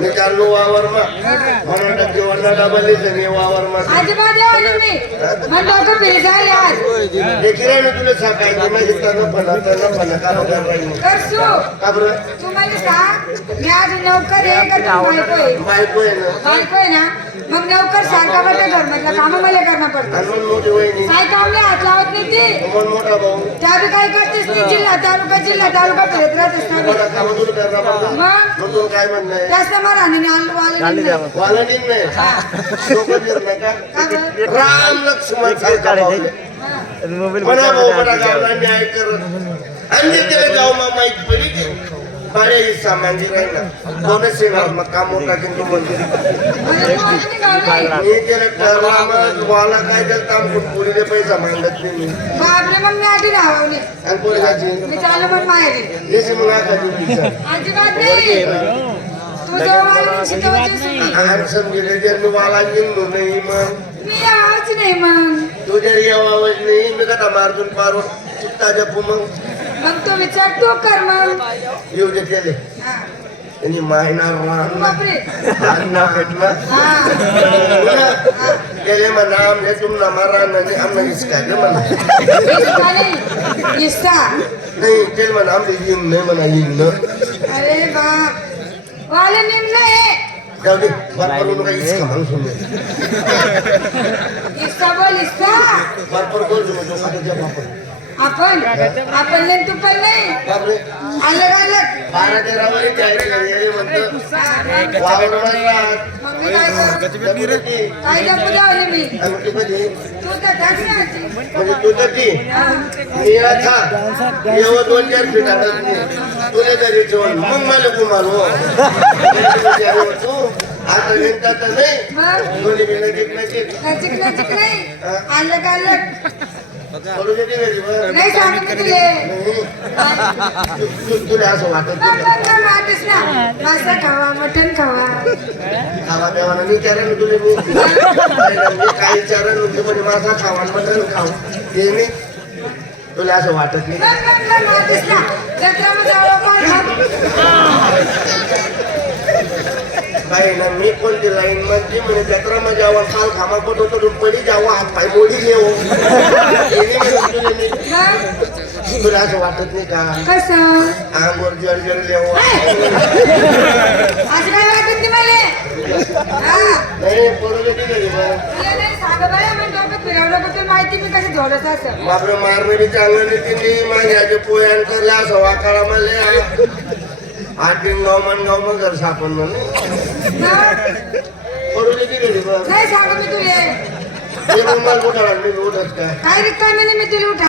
मी चाललो वावरमा. म्हणून टक्के वडिला डबल लिहिलं मी. अजिबात येऊ मी तुला सांगायचं नाही घेतलं न फणं, तर न फणं, का बरं राहिलं? करसू का बरं? तू मला सांग मी आज नौकर आहे का तू बायको आहे बायको आहे ना. बायको आहे ना मग नौकर सारखा बघा घर मधलं काम मला करणं पडतं. काय काम नाही हात लावत नाही ती. त्या बी काय करतेस ती? जिल्हा तालुका जिल्हा तालुका फिरत पडतं. मग. डोकं फिरलं का? का बरं? राम लक्ष्मण तिथे जाऊ मग माहीत पडी की बडे हिस्सा मांगी राहिला दोन सेवा मग काम होता की तू म्हणते. मला तू वाटली का नाही? मी वाला काय त्याला काम पुरीले पैसा मागत नाही मी. बापरे मग मी आधी राहवली. आणि पोरगाची मी चालू पण माहेरी. देशी मग आता दिवसा अजिबात नाही. तू जवळ आली म्हणून शिकवायची. आणि समजेल त्यांनी वाला निघलो नाही मग. मी यावंच नाही मग. तू जरी यावावंच नाही मी कथा मारतून पार चित्ताच्या मग मग तू विचार तू कर मग. येऊ दे त्याले हा. त्यांनी मायनार बापरे. अण्णा भेटला हा. गेले म्हणा आमने तुमना मारा म्हणजे आमना हिसकायचं म्हणा. नाही. इस्ता नाही ते म्हणा आमचे येईन नाही म्हणा येईन न. अरे बाप. वाले निम्न आहे जाऊ दे म्हणून इस्ता बोल इस्ता आपण आपण नाही तू पण नाही. बापरे. अलग अलग बारा तेरा वरी त्याने गेले म्हणतं वावर राहत मग मी काय करू? काय जपू जावले मी? आणि तू तू तर. म्हणजे तू. मी आता येव दोन चार फीट तुला तरी ठेवून मग मला कुमार हो. तू आता तर नाही. मग? दोन्ही बी नजीक नजीक नजीक नजीक नाही. नाही सांगत मी तुले. असं वाटत वाटच ना. मासा खावा मटण खावा. खावा देवाना मी विचारेन ना तुला म्हणजे खावा मटण खाऊ ते मी असं वाटत नाही वाटच ना? काही मी कोणती लाईन मध्ये म्हणे जत्रा मध्ये जावं काल खामा पटो तो पडी जावं हात पाय मोडी घेऊ तुला असं वाटत नाही का? कसं? अंगोर जर जर असं काय वाटत नाही मला? हा. नाही पोरं किती घरी मग तुला नाही सांग बाया मग डोकं फिरवलं का तुला माहिती मी कशी झोडत असं? बापरे मारणे बी चांगलं नाही तिने माझ्या पोयान करला असं वाकाळा मला आठ दिन गाव मन गाव मग घर सापड म्हणे मग पोरं किती घरी मग नाही सांग मी तुले. ते मग मला उठाला मी उठत काय काय रिकामी नाही मी तुला उठा.